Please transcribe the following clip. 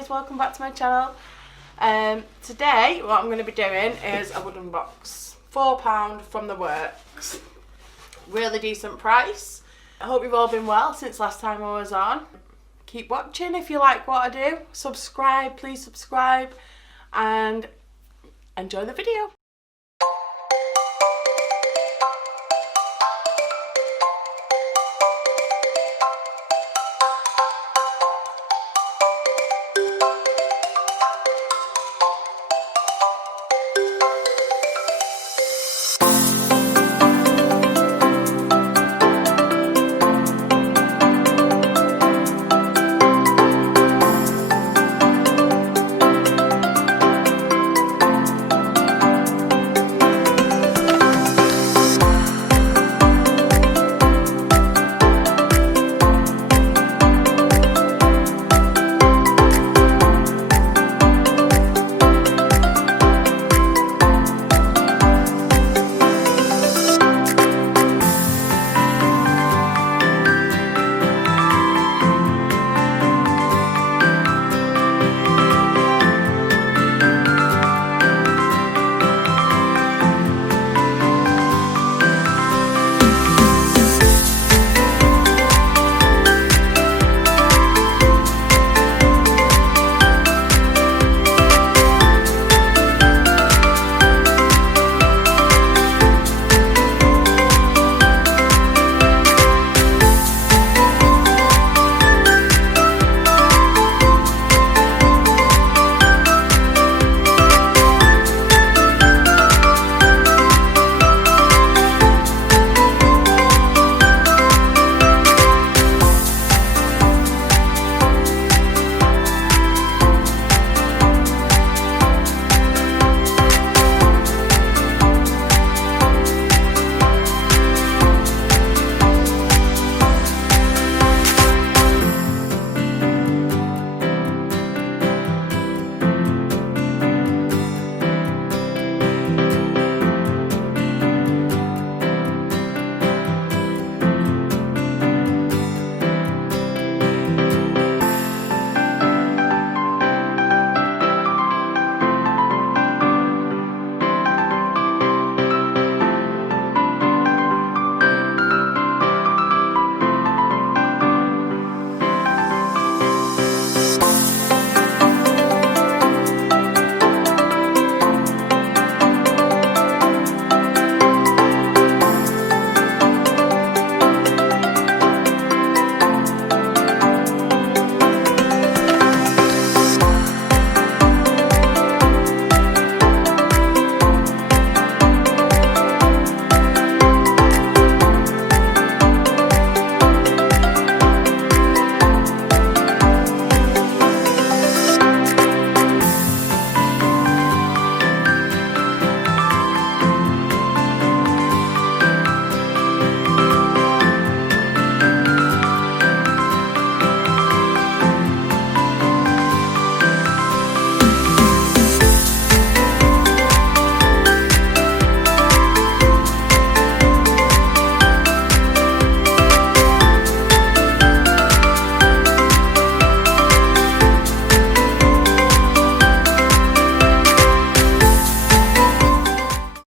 guys, welcome back to my channel. Today what I'm going to be doing is a wood unbox. £4 from the works. Really decent price. I hope you've all been well since last time I was on. Keep watching if you like what I do. Subscribe, please subscribe, and enjoy the video.